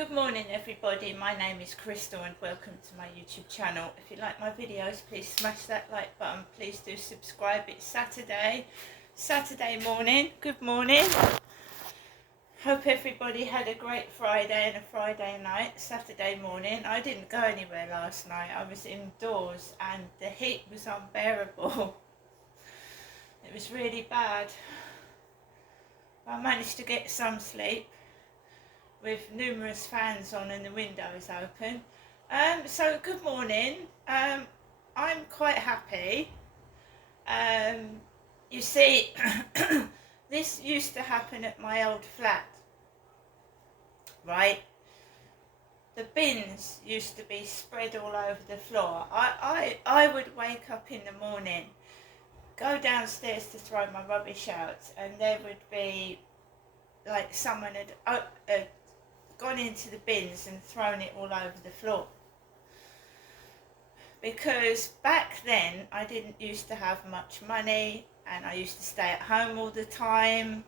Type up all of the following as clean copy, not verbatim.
Good morning everybody, my name is Crystal and welcome to my YouTube channel. If you like my videos, please smash that like button, please do subscribe. It's Saturday morning, good morning. Hope everybody had a great Friday and a Friday night. Saturday morning, I didn't go anywhere last night, I was indoors and the heat was unbearable. It was really bad. I managed to get some sleep with numerous fans on and the windows open. So good morning. I'm quite happy. You see, this used to happen at my old flat, right? The bins used to be spread all over the floor. I would wake up in the morning, go downstairs to throw my rubbish out, and there would be like someone had gone into the bins and thrown it all over the floor. Because back then I didn't used to have much money and I used to stay at home all the time,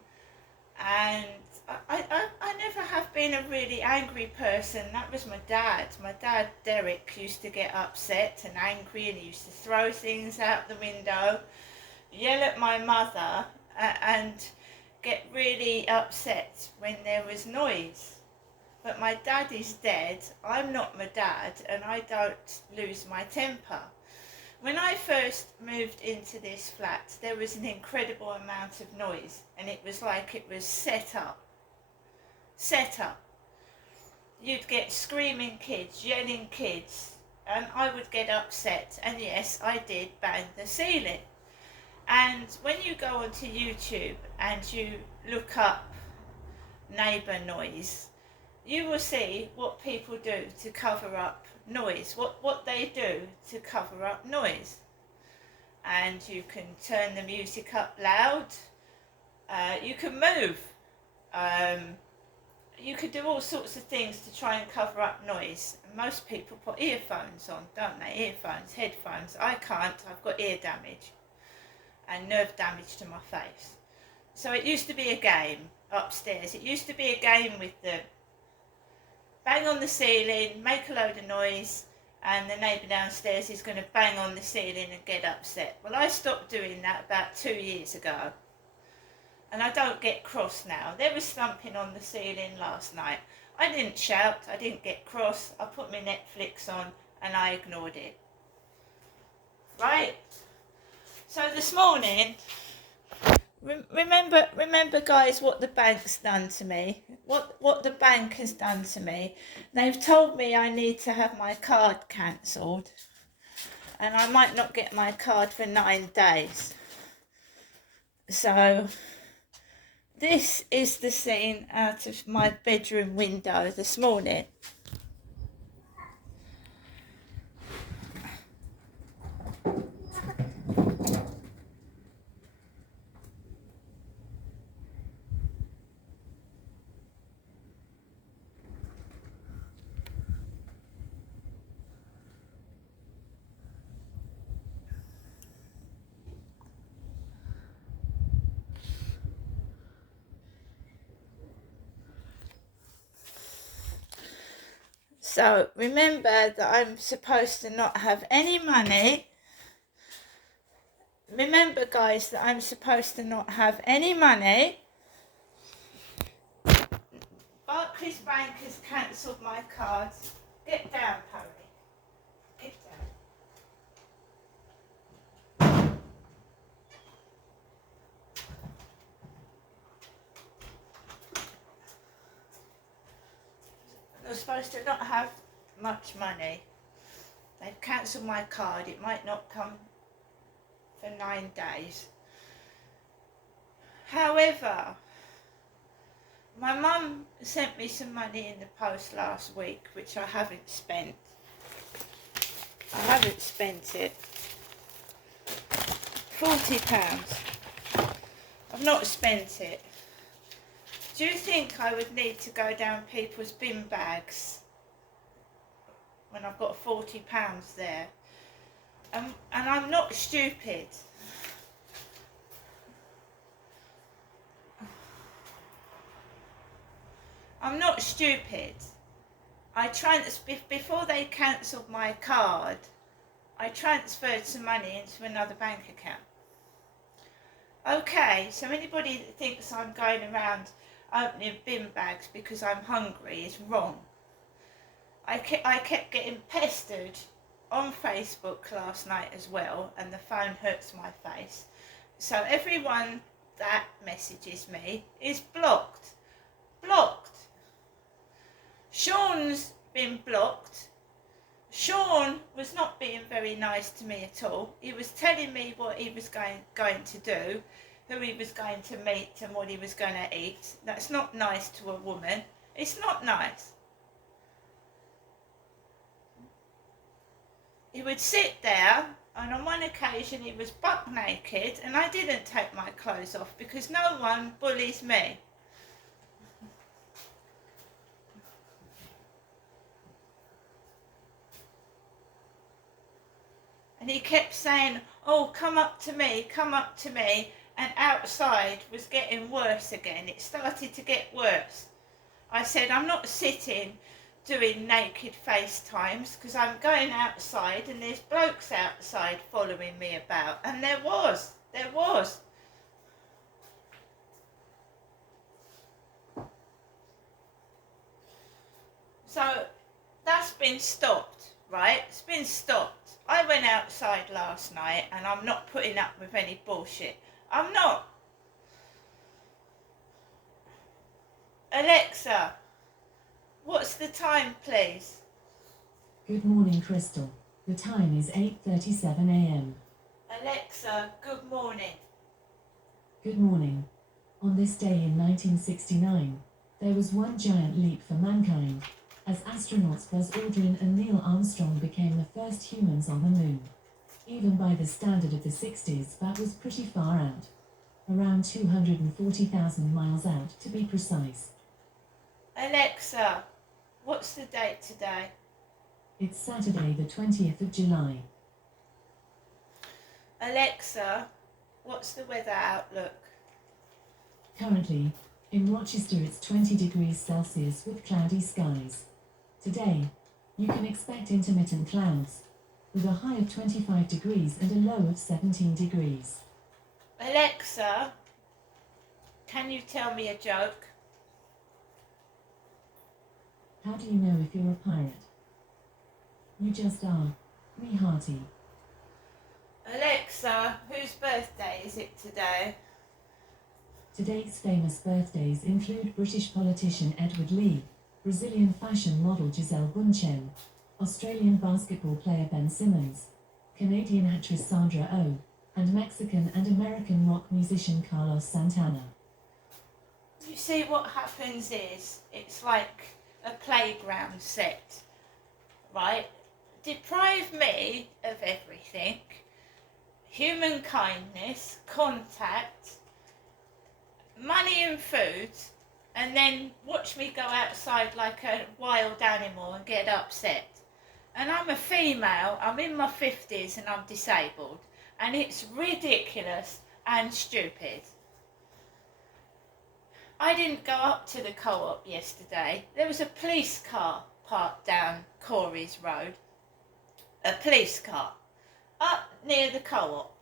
and I never have been a really angry person. That was my dad. My dad, Derek, used to get upset and angry and he used to throw things out the window, yell at my mother and get really upset when there was noise. But my dad is dead, I'm not my dad, and I don't lose my temper. When I first moved into this flat, there was an incredible amount of noise, and it was like it was set up. You'd get screaming kids, yelling kids, and I would get upset, and yes, I did bang the ceiling. And when you go onto YouTube and you look up neighbour noise, you will see what people do to cover up noise, what they do to cover up noise. And you can turn the music up loud, you can move, you could do all sorts of things to try and cover up noise. And most people put earphones on, don't they? Earphones, headphones. I can't, I've got ear damage and nerve damage to my face. So it used to be a game upstairs. It used to be a game with the bang on the ceiling, make a load of noise, and the neighbour downstairs is going to bang on the ceiling and get upset. Well, I stopped doing that about 2 years ago, and I don't get cross now. There was thumping on the ceiling last night. I didn't shout, I didn't get cross, I put my Netflix on and I ignored it. Right? So this morning, remember guys, what the bank's done to me. What the bank has done to me. They've told me I need to have my card cancelled and I might not get my card for 9 days. So this is the scene out of my bedroom window this morning. So remember that I'm supposed to not have any money. Remember guys that I'm supposed to not have any money. Barclays Bank has cancelled my cards. Get down, Harry. Get down. I'm supposed to not have much money. They've cancelled my card. It might not come for 9 days. However, my mum sent me some money in the post last week, which I haven't spent. I haven't spent it. £40. I've not spent it. Do you think I would need to go down people's bin bags when I've got £40 there? And I'm not stupid. I'm not stupid. before they cancelled my card, I transferred some money into another bank account. Okay, so anybody that thinks I'm going around opening bin bags because I'm hungry is wrong. I kept getting pestered on Facebook last night as well, and the phone hurts my face. So everyone that messages me is blocked. Blocked. Sean's been blocked. Sean was not being very nice to me at all. He was telling me what he was going to do, who he was going to meet and what he was going to eat. That's not nice to a woman. It's not nice. He would sit there, and on one occasion he was buck naked, and I didn't take my clothes off because no one bullies me. And he kept saying, oh, come up to me, and outside was getting worse again. It started to get worse. I said, I'm not sitting doing naked FaceTimes because I'm going outside and there's blokes outside following me about. And there was. So that's been stopped, right? It's been stopped. I went outside last night and I'm not putting up with any bullshit. I'm not. Alexa, what's the time, please? Good morning, Crystal. The time is 8:37 a.m. Alexa, good morning. Good morning. On this day in 1969, there was one giant leap for mankind, as astronauts Buzz Aldrin and Neil Armstrong became the first humans on the moon. Even by the standard of the 60s, that was pretty far out. Around 240,000 miles out, to be precise. Alexa, what's the date today? It's Saturday, the 20th of July. Alexa, what's the weather outlook? Currently, in Rochester it's 20 degrees Celsius with cloudy skies. Today, you can expect intermittent clouds, with a high of 25 degrees and a low of 17 degrees. Alexa, can you tell me a joke? How do you know if you're a pirate? You just are. Me hearty. Alexa, whose birthday is it today? Today's famous birthdays include British politician Edward Lee, Brazilian fashion model Gisele Bündchen, Australian basketball player Ben Simmons, Canadian actress Sandra Oh, and Mexican and American rock musician Carlos Santana. You see, what happens is, it's like a playground set, right? Deprive me of everything, human kindness, contact, money and food, and then watch me go outside like a wild animal and get upset. And I'm a female, I'm in my 50s and I'm disabled, and it's ridiculous and stupid. I didn't go up to the co-op yesterday. There was a police car parked down Corey's Road. A police car up near the co-op.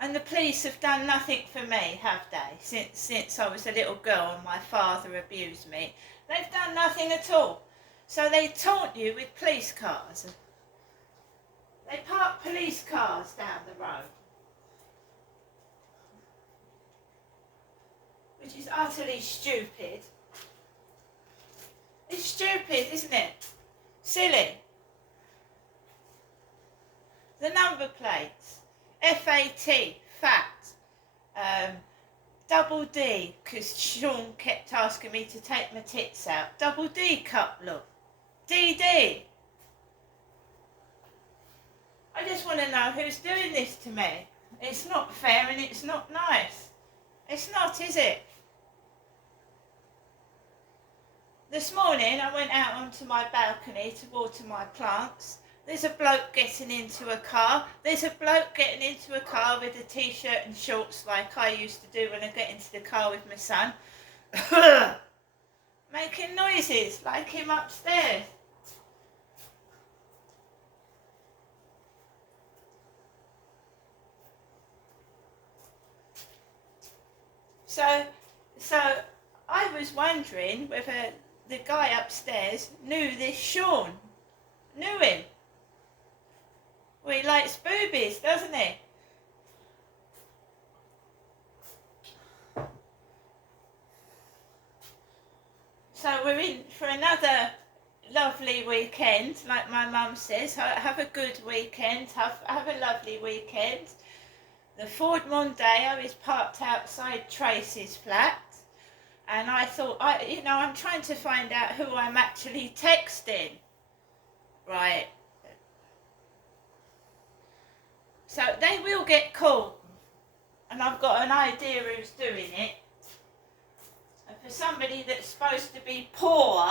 And the police have done nothing for me, have they? Since I was a little girl and my father abused me. They've done nothing at all. So they taunt you with police cars. They park police cars down the road. Which is utterly stupid. It's stupid, isn't it? Silly. The number plates. FAT, fat. Double D, because Sean kept asking me to take my tits out. Double D cup look. DD. I just want to know who's doing this to me. It's not fair and it's not nice. It's not, is it? This morning I went out onto my balcony to water my plants. There's a bloke getting into a car. There's a bloke getting into a car with a t-shirt and shorts like I used to do when I get into the car with my son. making noises like him upstairs. So I was wondering whether the guy upstairs knew this Sean. Knew him. Well, he likes boobies, doesn't he? So we're in for another lovely weekend, like my mum says. Have a good weekend. Have a lovely weekend. The Ford Mondeo is parked outside Tracy's flat. And I thought, I'm trying to find out who I'm actually texting. Right. So they will get caught. And I've got an idea who's doing it. And for somebody that's supposed to be poor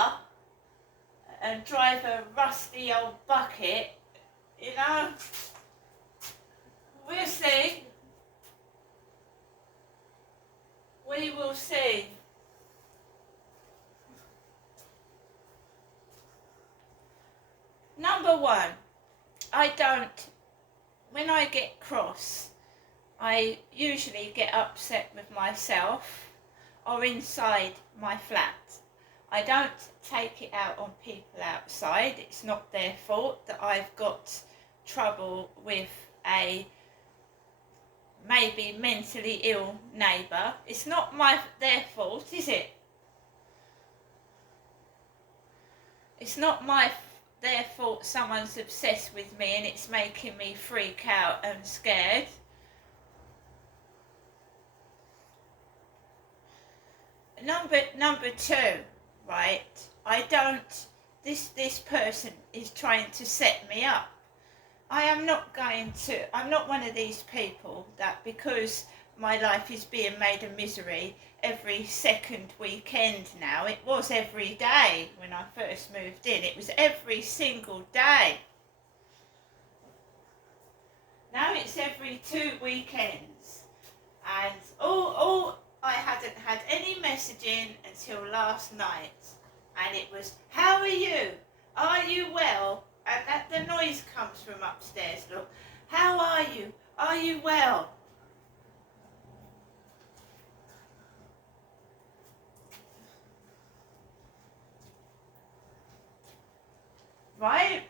and drive a rusty old bucket, we'll see. We will see. Number one, when I get cross, I usually get upset with myself or inside my flat. I don't take it out on people outside. It's not their fault that I've got trouble with a maybe mentally ill neighbour. It's not their fault, is it? It's not their fault someone's obsessed with me and it's making me freak out and scared. Number two, right? This person is trying to set me up. I'm not one of these people that because my life is being made a misery every second weekend now. It was every day when I first moved in. It was every single day. Now it's every 2 weekends. And I hadn't had any messaging until last night. And it was, how are you? Are you well? And the noise comes from upstairs, look. How are you? Are you well? Right?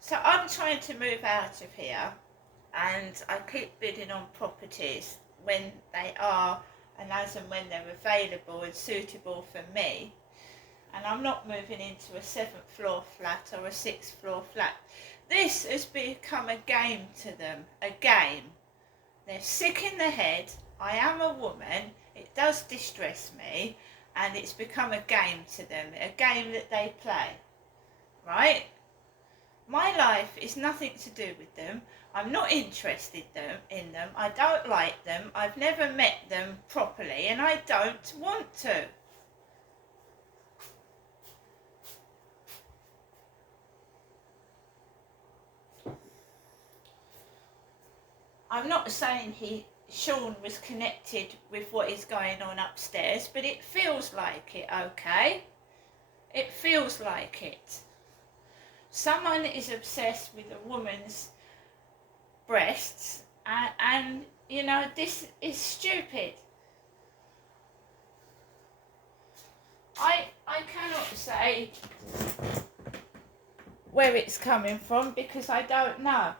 So I'm trying to move out of here and I keep bidding on properties when they are and as and when they're available and suitable for me. And I'm not moving into a 7th floor flat or a 6th floor flat. This has become a game to them, a game. They're sick in the head. I am a woman. It does distress me. And it's become a game to them, a game that they play. Right? My life is nothing to do with them. I'm not interested in them. I don't like them. I've never met them properly and I don't want to. I'm not saying Sean was connected with what is going on upstairs, but it feels like it, okay? It feels like it. Someone is obsessed with a woman's breasts and this is stupid. I cannot say where it's coming from because I don't know.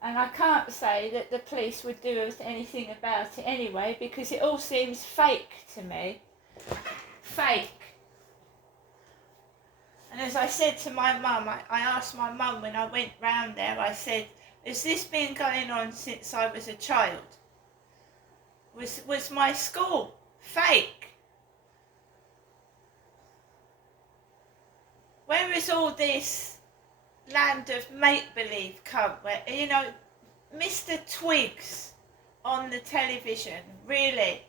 And I can't say that the police would do anything about it anyway because it all seems fake to me. Fake. And as I said to my mum, I asked my mum when I went round there, I said, has this been going on since I was a child? Was my school fake? Where is all this land of make-believe come? Where, Mr. Twigs on the television, really?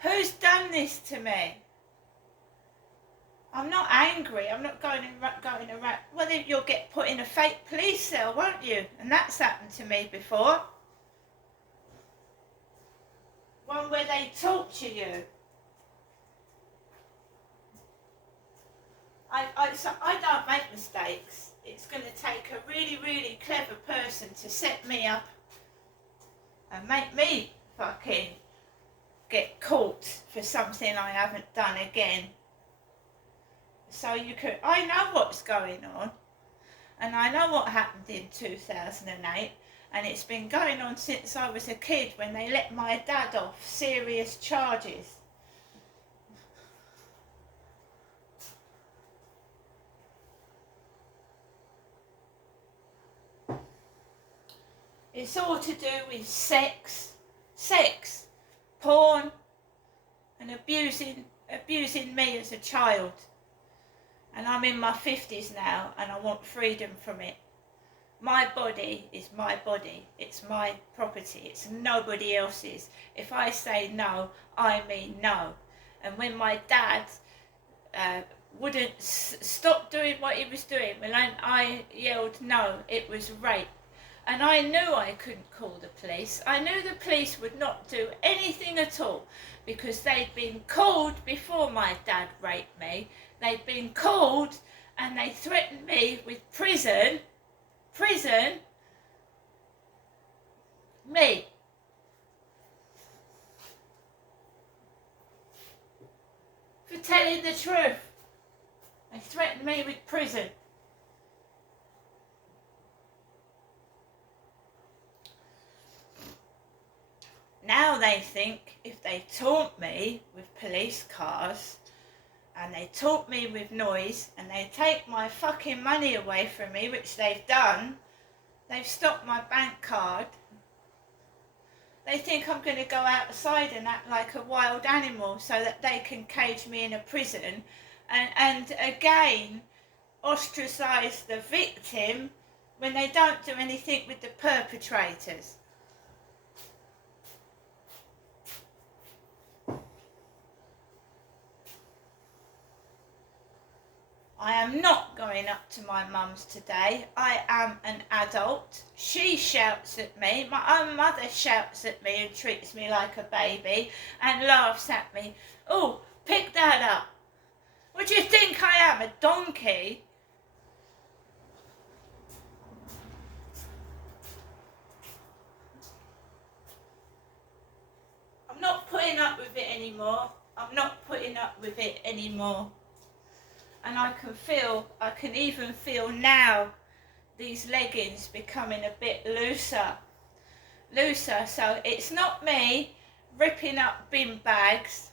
Who's done this to me? I'm not angry. I'm not going around. Well, you'll get put in a fake police cell, won't you? And that's happened to me before. One where they torture you. I don't make mistakes. It's going to take a really, really clever person to set me up and make me fucking get caught for something I haven't done again. So I know what's going on, and I know what happened in 2008, and it's been going on since I was a kid when they let my dad off serious charges. It's all to do with sex, porn, and abusing me as a child. And I'm in my 50s now, and I want freedom from it. My body is my body. It's my property. It's nobody else's. If I say no, I mean no. And when my dad wouldn't stop doing what he was doing, when I yelled no, it was rape. And I knew I couldn't call the police. I knew the police would not do anything at all because they'd been called before my dad raped me. They'd been called and they threatened me with prison, me. For telling the truth. They threatened me with prison. Now they think if they taunt me with police cars and they taunt me with noise and they take my fucking money away from me, which they've done, they've stopped my bank card, they think I'm going to go outside and act like a wild animal so that they can cage me in a prison and again ostracise the victim when they don't do anything with the perpetrators. I am not going up to my mum's today. I am an adult. She shouts at me. My own mother shouts at me and treats me like a baby and laughs at me. Oh, pick that up. What do you think I am, a donkey? I'm not putting up with it anymore. I'm not putting up with it anymore. And I can even feel now these leggings becoming a bit looser. So it's not me ripping up bin bags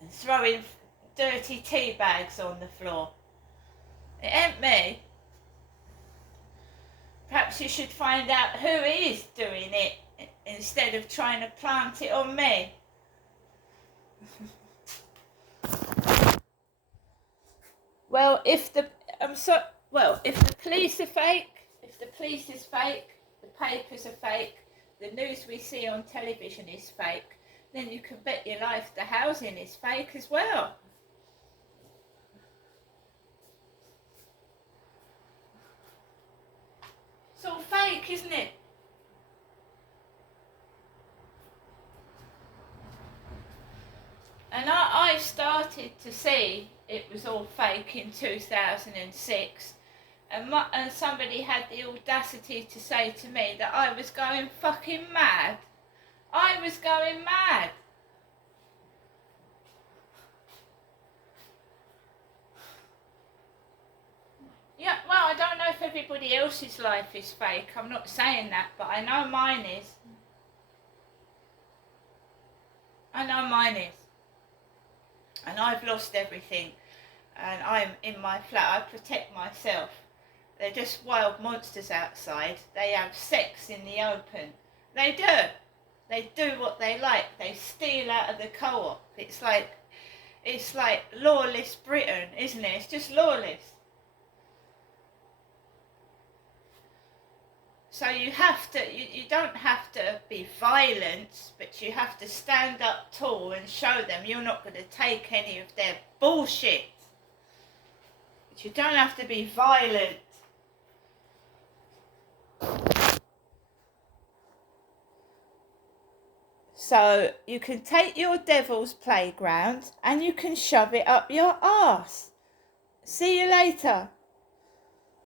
and throwing dirty tea bags on the floor. It ain't me. Perhaps you should find out who is doing it instead of trying to plant it on me. Well, if the police are fake, if the police is fake, the papers are fake, the news we see on television is fake, then you can bet your life the housing is fake as well. It's all fake, isn't it? And I started to see it was all fake in 2006, and somebody had the audacity to say to me that I was going fucking mad. I was going mad. Yeah, well, I don't know if everybody else's life is fake. I'm not saying that, but I know mine is. I know mine is. And I've lost everything, and I'm in my flat. I protect myself. They're just wild monsters outside. They have sex in the open. They do. They do what they like. They steal out of the co-op. It's like lawless Britain, isn't it? It's just lawless. So you don't have to be violent, but you have to stand up tall and show them you're not going to take any of their bullshit. But you don't have to be violent. So you can take your devil's playground and you can shove it up your arse. See you later.